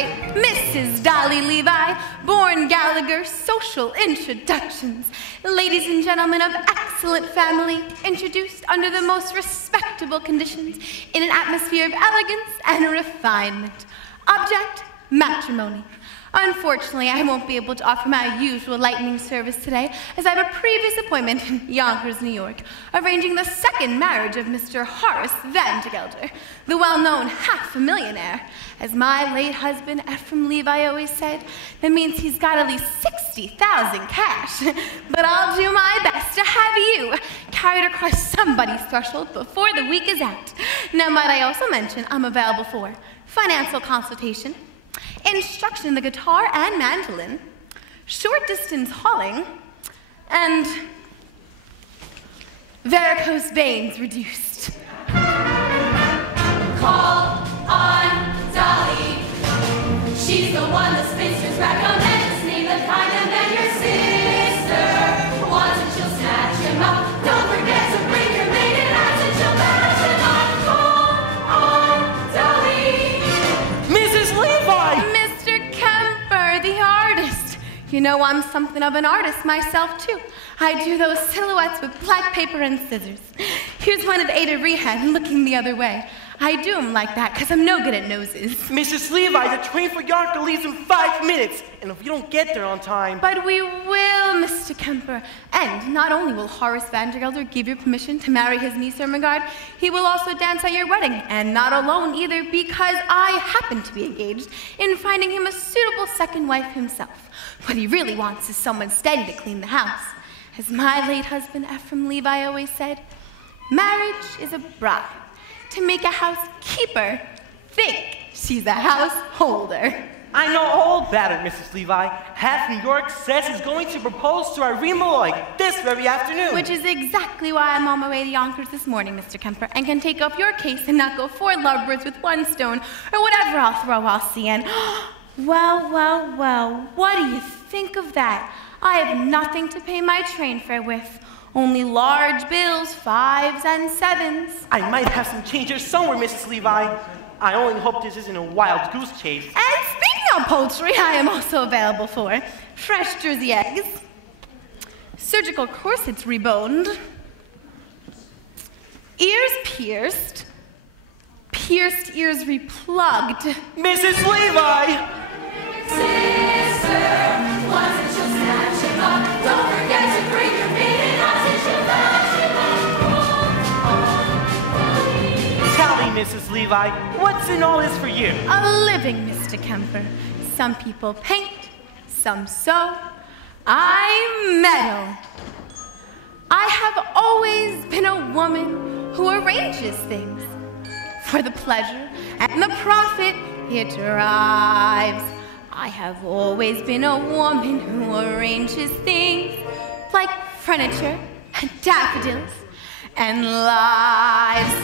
right, Mrs. Dolly Levi, born Gallagher, social introductions. Ladies and gentlemen of excellent family, introduced under the most respectable conditions, in an atmosphere of elegance and refinement. Object, matrimony. Unfortunately, I won't be able to offer my usual lightning service today, as I have a previous appointment in Yonkers, New York, arranging the second marriage of Mr. Horace Vandergelder, the well-known half-a-millionaire. As my late husband, Ephraim Levi, always said, that means he's got at least 60,000 cash. But I'll do my best to have you carried across somebody's threshold before the week is out. Now, might I also mention I'm available for financial consultation, instruction in the guitar and mandolin, short-distance hauling, and varicose veins reduced. Call on Dolly. She's the one the spinsters recommend. Just name the kind and then your sister wants and she'll snatch him up. Don't forget to bring your maiden ass and she'll match him up. Call on Dolly. Mrs. Levi! Mr. Kemper, the artist. You know, I'm something of an artist myself, too. I do those silhouettes with black paper and scissors. Here's one of Ada Rehan looking the other way. I do them like that because I'm no good at noses. Mrs. Levi, the train for Yonkers leaves in 5 minutes, and if you don't get there on time... But we will, Mr. Kemper. And not only will Horace Vandergelder give you permission to marry his niece, Ermengarde, he will also dance at your wedding, and not alone either, because I happen to be engaged in finding him a suitable second wife himself. What he really wants is someone steady to clean the house. As my late husband, Ephraim Levi, always said, marriage is a bride. To make a housekeeper think she's a householder. I know all about it, Mrs. Levi. Half New York says he's going to propose to Irene Malloy this very afternoon. Which is exactly why I'm on my way to Yonkers this morning, Mr. Kemper, and can take up your case and not go 4 lovebirds with 1 stone, or whatever I'll throw while seeing. Well, what do you think of that? I have nothing to pay my train fare with. Only large bills, 5s and 7s. I might have some change here somewhere, Mrs. Levi. I only hope this isn't a wild goose chase. And speaking of poultry, I am also available for fresh Jersey eggs, surgical corsets reboned, ears pierced, pierced ears replugged. Mrs. Levi! Sister, once and she'll snatch him up. Don't forget to bring your maiden ass and she'll match him up. Tell me, Mrs. Levi, what's in all this for you? A living, Mr. Kemper. Some people paint, some sew. I meddle. I have always been a woman who arranges things. For the pleasure and the profit it derives. I have always been a woman who arranges things like furniture and daffodils and lives.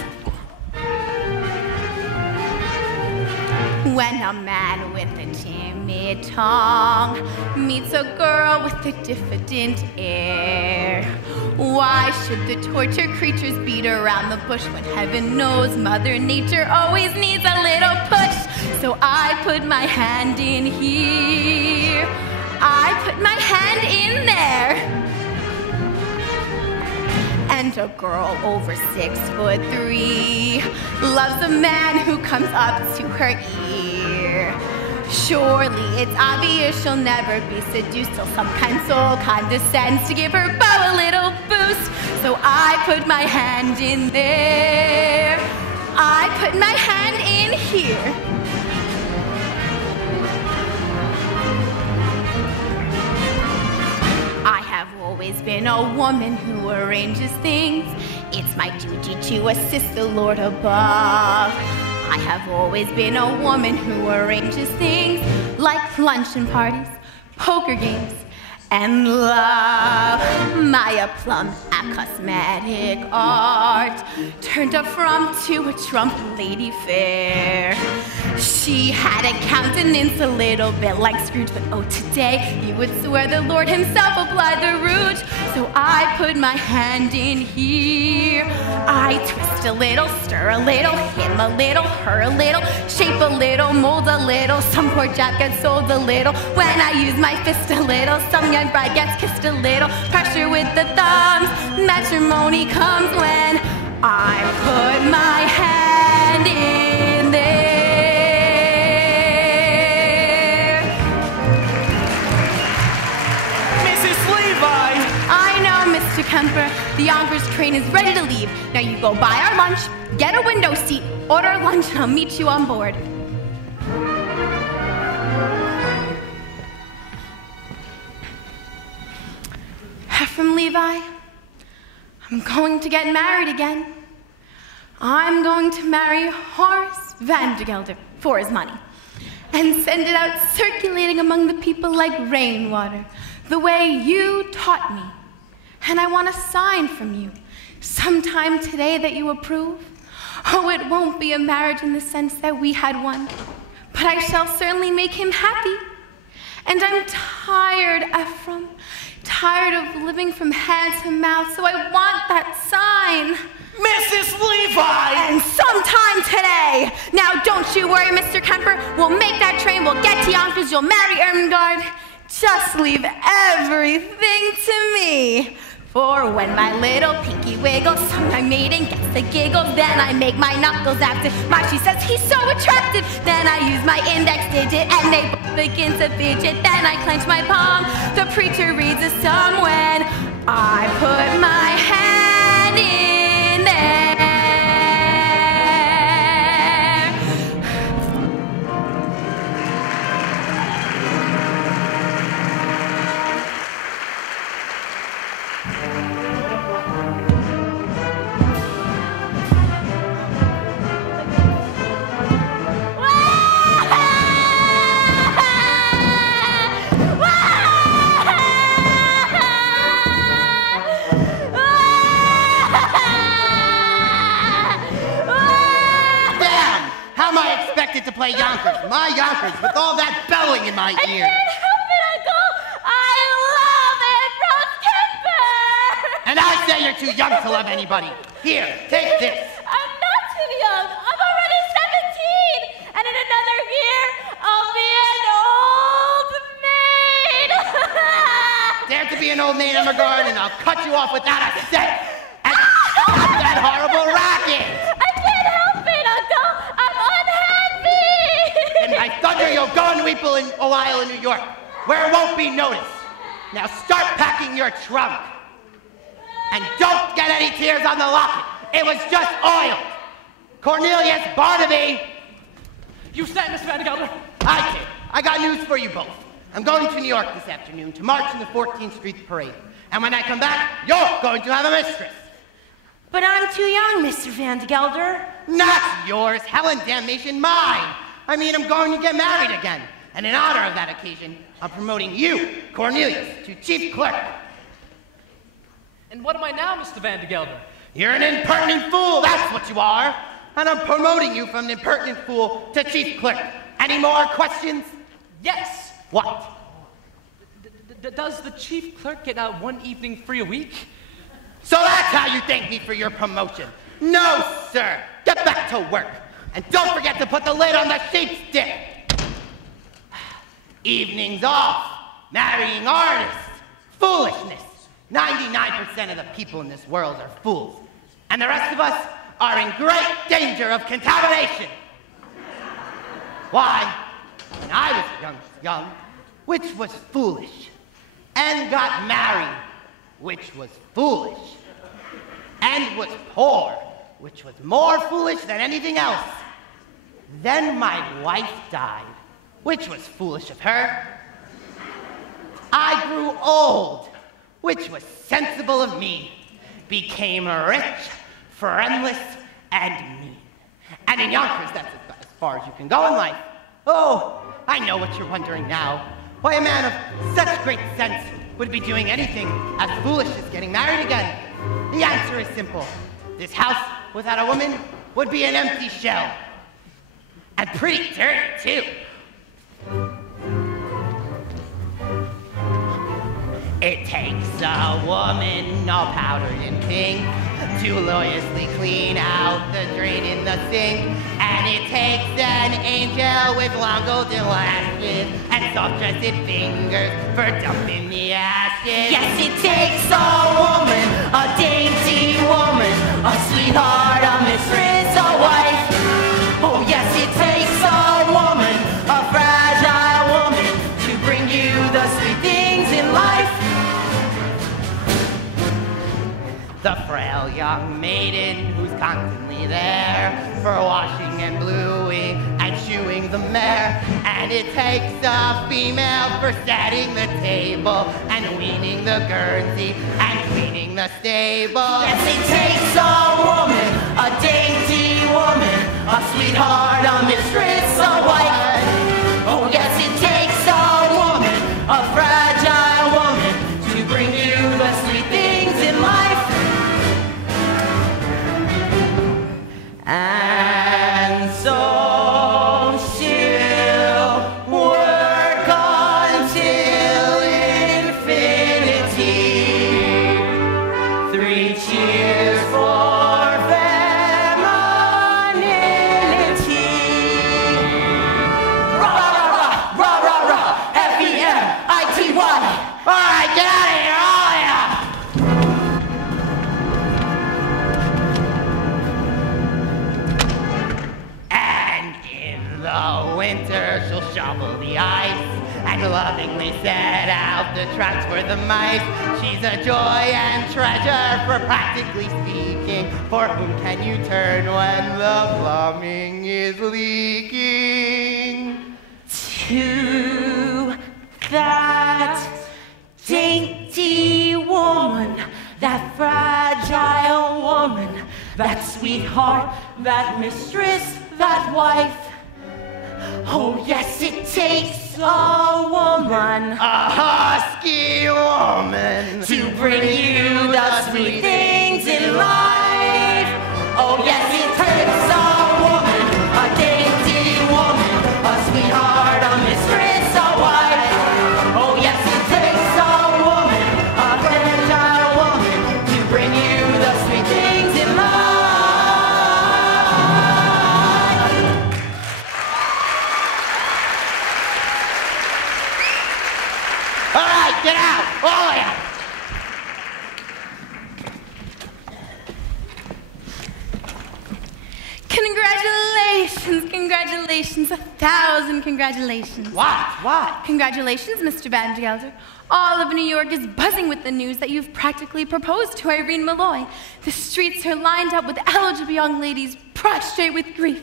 When a man with a timid tongue meets a girl with a diffident air, why should the tortured creatures beat around the bush when heaven knows Mother Nature always needs a little push? So I put my hand in here, I put my hand in there. And a girl over 6'3" loves a man who comes up to her ear. Surely it's obvious she'll never be seduced till some kind soul condescends to give her beau a little boost. So I put my hand in there, I put my hand in here. I have always been a woman who arranges things. It's my duty to assist the Lord above. I have always been a woman who arranges things like luncheon parties, poker games, and love. My aplomb cosmetic art turned a from to a Trump lady fair. She had a countenance a little bit like Scrooge, but oh, today you would swear the Lord himself applied the rouge. So I put my hand in here. I twist a little, stir a little, him a little, her a little, shape a little, mold a little. Some poor chap gets sold a little. When I use my fist a little, some young bride gets kissed a little. Pressure with the thumbs, matrimony comes when I put my hand in there. Mrs. Levi! I know, Mr. Kemper. The Yonkers train is ready to leave. Now you go buy our lunch, get a window seat, order lunch, and I'll meet you on board. Ephraim Levi, I'm going to get married again. I'm going to marry Horace Vandergelder for his money and send it out circulating among the people like rainwater, the way you taught me. And I want a sign from you sometime today that you approve. Oh, it won't be a marriage in the sense that we had one, but I shall certainly make him happy. And I'm tired, Ephraim, tired of living from hand to mouth, so I want that sign. Mrs. Levi! And sometime today. Now, don't you worry, Mr. Kemper. We'll make that train. We'll get to Yonkers. You'll marry Ermengarde. Just leave everything to me. For when my little pinky wiggles, sometime maiden gets the giggles, then I make my knuckles active. She says he's so attractive. Then I use my index digit and they begin to fidget. Then I clench my palm. The preacher reads a psalm when I put my hand in there. To play Yonkers, my Yonkers, with all that bellowing in my ear. I can't help it, Uncle. I love it, Rose Kemper. And I say you're too young to love anybody. Here, take this. I'm not too young. I'm already 17. And in another year, I'll be an old maid. Dare to be an old maid, Ermengarde, and I'll cut you off without a cent. And stop that horrible racket. I can't help it, Uncle. I'm unhappy. And by thunder, you'll go and weep in Ohio and New York, where it won't be noticed. Now start packing your trunk. And don't get any tears on the locket. It was just oil. Cornelius Barnaby. You said, Mr. Vandergelder. I did. I got news for you both. I'm going to New York this afternoon to march in the 14th Street Parade. And when I come back, you're going to have a mistress. But I'm too young, Mr. Vandergelder. Not yours, hell and damnation, mine. I mean, I'm going to get married again. And in honor of that occasion, I'm promoting you, Cornelius, to chief clerk. And what am I now, Mr. Vandergelder? You're an impertinent fool, that's what you are. And I'm promoting you from an impertinent fool to chief clerk. Any more questions? Yes. What? Does the chief clerk get 1 evening free a week? So that's how you thank me for your promotion? No, sir. Get back to work. And don't forget to put the lid on the sheep's dip. Evenings off, marrying artists, foolishness. 99% of the people in this world are fools. And the rest of us are in great danger of contamination. Why? When I was young, which was foolish, and got married, which was foolish, and was poor, which was more foolish than anything else. Then my wife died, which was foolish of her. I grew old, which was sensible of me, became rich, friendless, and mean. And in Yonkers, that's as far as you can go in life. Oh, I know what you're wondering now. Why a man of such great sense would be doing anything as foolish as getting married again. The answer is simple. This house without a woman would be an empty shell. And pretty dirty, too. It takes a woman all powdered in pink to laboriously clean out the drain in the sink. And it takes an angel with long golden lashes and soft-dressed fingers for dumping the ashes. Yes, it takes a woman, a dainty woman, a sweetheart, a mistress, a wife. Oh, yes, it takes a woman, a fragile woman, to bring you the sweet things in life. The frail young maiden who's constantly there for washing and bluing and shoeing the mare. And it takes a female for setting the table and weaning the Guernsey and cleaning the stable. Yes, it takes a woman, a dainty woman, a sweetheart, a mistress, a wife. Oh, yes, it takes a woman, a fragile woman, to bring you the sweet things in life. And so she'll work until infinity. 3 cheers for femininity. Rah, rah, rah, rah, rah, rah, F-E-M-I-T-Y. All right, get out of here, all of ya! And in the winter, she'll shovel the ice and lovingly set out the traps for the mice. She's a joy and treasure, for practically speaking. For whom can you turn when the plumbing is leaking? To that dainty woman, that fragile woman, that sweetheart, that mistress, that wife. Oh, yes, it takes a woman, A husky woman to bring you the sweet things in life. Oh, yes, it takes a woman, a dainty woman, a sweetheart, a mistress, a wife. Oh, yes, it takes a woman, a fragile woman, to bring you the sweet things in life. All right, get out, all of ya! Congratulations, congratulations, 1,000 congratulations. What? Congratulations, Mr. Vandergelder. All of New York is buzzing with the news that you've practically proposed to Irene Malloy. The streets are lined up with eligible young ladies prostrate with grief.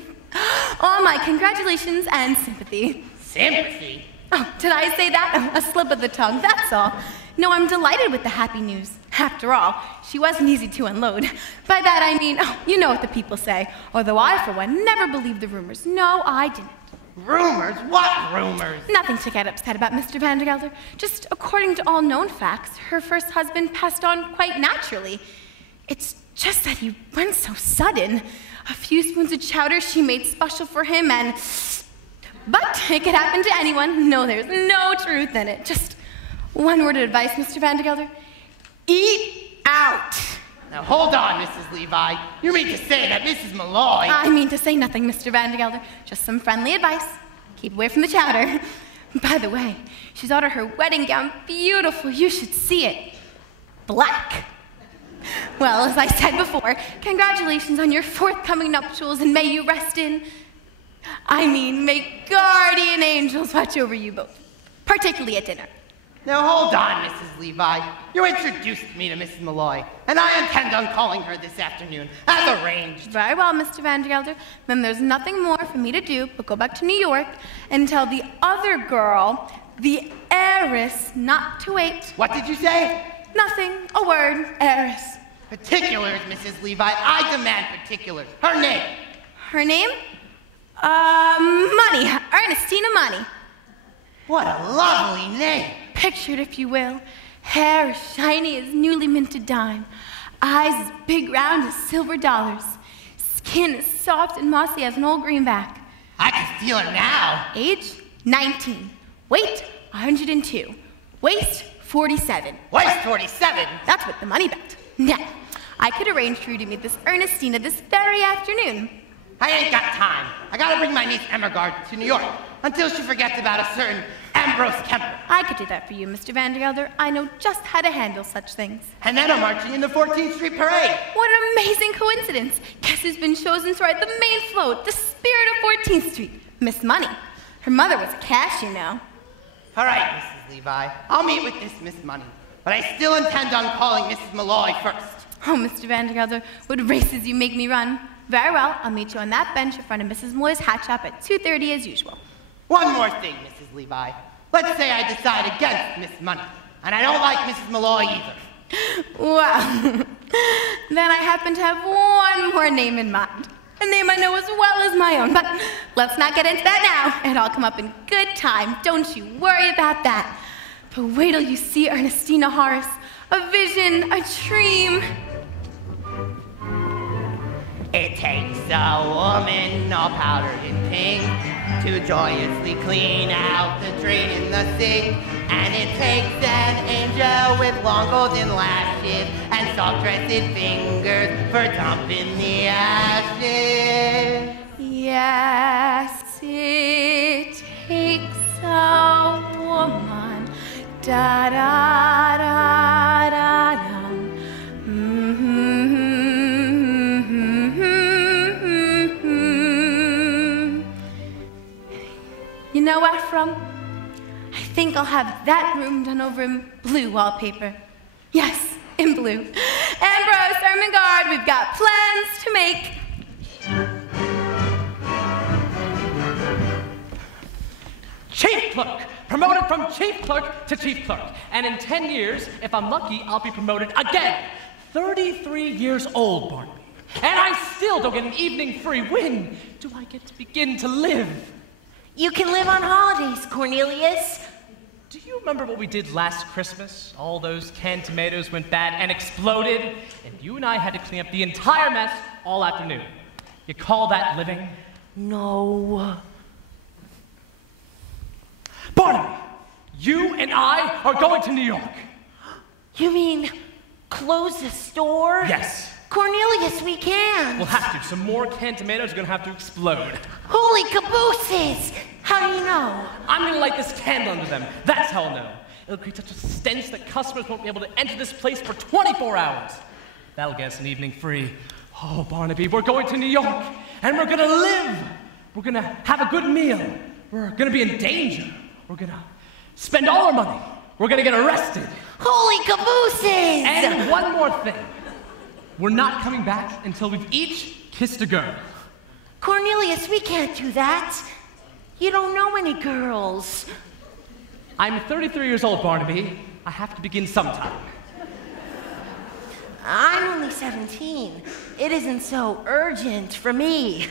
All my congratulations and sympathy. Sympathy? Oh, did I say that? A slip of the tongue, that's all. No, I'm delighted with the happy news. After all, she wasn't easy to unload. By that I mean, you know what the people say. Although I, for one, never believed the rumors. No, I didn't. Rumors? What rumors? Nothing to get upset about, Mr. Vandergelder. Just according to all known facts, her first husband passed on quite naturally. It's just that he went so sudden. A few spoons of chowder she made special for him and... But it could happen to anyone. No, there's no truth in it. Just one word of advice, Mr. Vandergelder. Eat out. Now hold on, Mrs. Levi. You mean to say that Mrs. Malloy... I mean to say nothing, Mr. Vandergelder. Just some friendly advice. Keep away from the chowder. By the way, she's ordered her wedding gown beautiful. You should see it. Black. Well, as I said before, congratulations on your forthcoming nuptials, and may you rest in... may guardian angels watch over you both, particularly at dinner. Now hold on, Mrs. Levi. You introduced me to Mrs. Malloy, and I intend on calling her this afternoon, as arranged. Very well, Mr. Vandergelder. Then there's nothing more for me to do but go back to New York and tell the other girl, the heiress, not to wait. What did you say? Nothing. A word. Heiress. Particulars, Mrs. Levi. I demand particulars. Her name. Her name? Money. Ernestina Money. What a lovely name. Pictured, if you will. Hair as shiny as newly minted dime. Eyes as big round as silver dollars. Skin as soft and mossy as an old greenback. I can feel her now. Age, 19. Weight, 102. Waist, 47. Waist 47? That's what the money bet. Now, I could arrange for you to meet this Ernestina this very afternoon. I ain't got time. I gotta bring my niece Emmergard to New York until she forgets about a certain Ambrose Kemper. I could do that for you, Mr. Vandergelder. I know just how to handle such things. And then I'm marching in the 14th Street Parade. What an amazing coincidence. Guess who's been chosen to ride the main float, the spirit of 14th Street? Miss Money. Her mother was a cash, you know. All right, Mrs. Levi. I'll meet with this Miss Money. But I still intend on calling Mrs. Malloy first. Oh, Mr. Vandergelder, what races you make me run. Very well, I'll meet you on that bench in front of Mrs. Malloy's hat shop at 2:30 as usual. One more thing, Mrs. Levi. Let's say I decide against Miss Money, and I don't like Mrs. Malloy either. Well, then I happen to have one more name in mind. A name I know as well as my own, but let's not get into that now. It'll all come up in good time. Don't you worry about that. But wait till you see Ernestina Horace. A vision, a dream. It takes a woman all powdered in pink to joyously clean out the drain in the sink. And it takes an angel with long golden lashes and soft-dressed fingers for dumping the ashes. Yes, it takes a woman. Da da da da da. You know what, From? I think I'll have that room done over in blue wallpaper. Yes, in blue. Ambrose, Ermengarde, we've got plans to make. Chief clerk! Promoted from chief clerk to chief clerk. And in 10 years, if I'm lucky, I'll be promoted again. 33 years old, Barnaby. And I still don't get an evening free. When do I get to begin to live? You can live on holidays, Cornelius. Do you remember what we did last Christmas? All those canned tomatoes went bad and exploded, and you and I had to clean up the entire mess all afternoon. You call that living? No. Barnaby, you and I are going to New York. You mean close the store? Yes. Cornelius, we can. We'll have to. Some more canned tomatoes are going to have to explode. Holy cabooses! How do you know? I'm going to light this candle under them. That's how I'll know. It'll create such a stench that customers won't be able to enter this place for 24 hours. That'll get us an evening free. Oh, Barnaby, we're going to New York, and we're going to live. We're going to have a good meal. We're going to be in danger. We're going to spend all our money. We're going to get arrested. Holy cabooses! And one more thing. We're not coming back until we've each kissed a girl. Cornelius, we can't do that. You don't know any girls. I'm 33 years old, Barnaby. I have to begin sometime. I'm only 17. It isn't so urgent for me.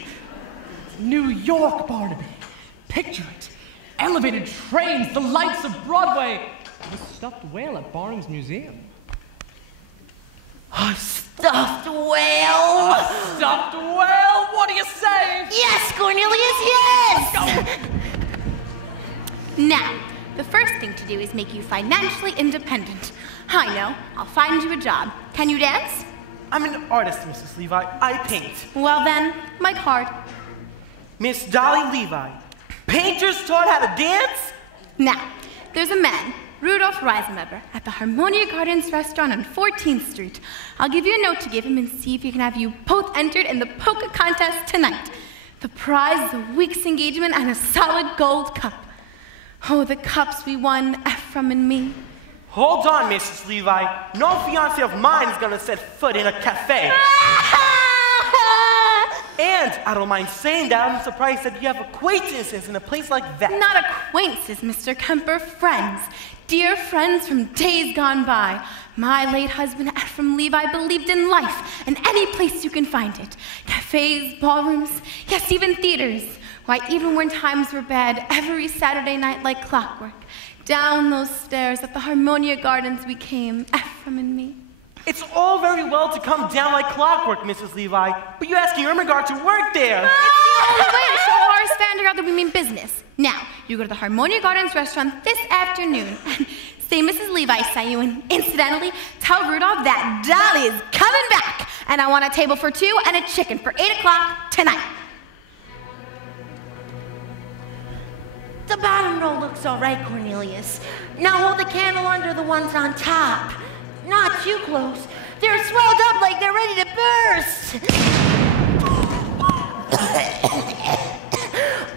New York, Barnaby. Picture it. Elevated trains, the lights of Broadway, the stuffed whale at Barnes Museum. A stuffed whale? A stuffed whale? What do you say? Yes, Cornelius, yes! Now, the first thing to do is make you financially independent. I know. I'll find you a job. Can you dance? I'm an artist, Mrs. Levi. I paint. Well then, my card. Miss Dolly Levi. Painters taught how to dance? Now, there's a man, Rudolph Reisenweber, at the Harmonia Gardens restaurant on 14th Street. I'll give you a note to give him and see if he can have you both entered in the polka contest tonight. The prize is a week's engagement and a solid gold cup. Oh, the cups we won, Ephraim and me. Hold on, Mrs. Levi. No fiancé of mine is gonna set foot in a cafe. And I don't mind saying that I'm surprised that you have acquaintances in a place like that. Not acquaintances, Mr. Kemper, friends. Dear friends from days gone by. My late husband, Ephraim Levi, believed in life and any place you can find it. Cafes, ballrooms, yes, even theaters. Why, even when times were bad, every Saturday night like clockwork, down those stairs at the Harmonia Gardens we came, Ephraim and me. It's all very well to come down like clockwork, Mrs. Levi, but you asking Ermengarde to work there. Oh, wait, so Horace found out that we mean business. Now, you go to the Harmonia Gardens restaurant this afternoon and say Mrs. Levi sent you, and incidentally, tell Rudolph that Dolly is coming back, and I want a table for 2 and a chicken for 8 o'clock tonight. The bottom row looks all right, Cornelius. Now hold the candle under the ones on top. Not too close. They're swelled up like they're ready to burst.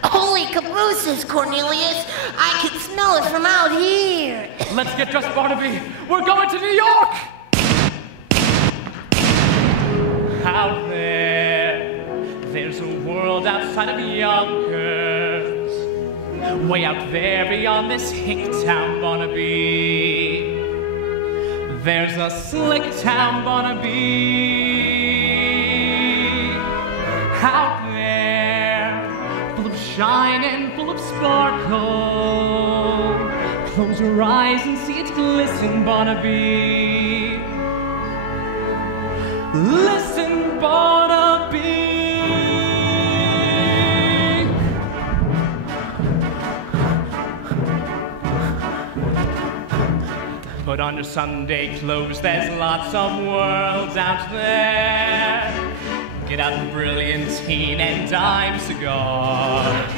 Holy cabooses, Cornelius. I can smell it from out here. Let's get dressed, Barnaby. We're going to New York! Out there's a world outside of Yonkers. Way out there beyond this hick town, Barnaby. There's a slick town, Barnaby. Out there, full of shine and full of sparkle. Close your eyes and see it glisten, Barnaby. Listen, Barnaby. Put on your Sunday clothes, there's lots of worlds out there. Get out the brilliantine and dime cigars.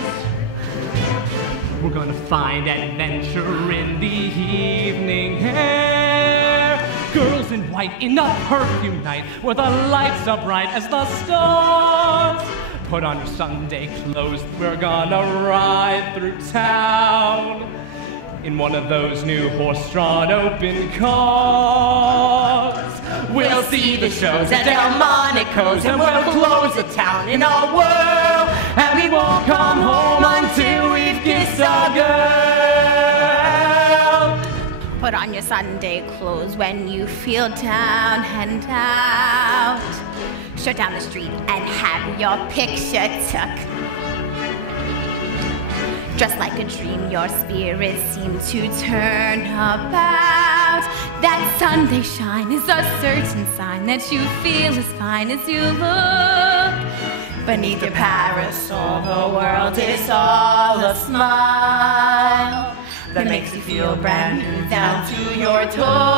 We're gonna find adventure in the evening air. Girls in white in a perfume night where the lights are bright as the stars. Put on your Sunday clothes, we're gonna ride through town in one of those new horse-drawn open cars. We'll see the shows at Delmonico's and we'll close the town in a whirl. And we won't come home until we've kissed a girl. Put on your Sunday clothes when you feel down and out. Shut down the street and have your picture took. Just like a dream, your spirit seems to turn about. That Sunday shine is a certain sign that you feel as fine as you look. Beneath your parasol, the world is all a smile that makes you feel brand new down to your toes.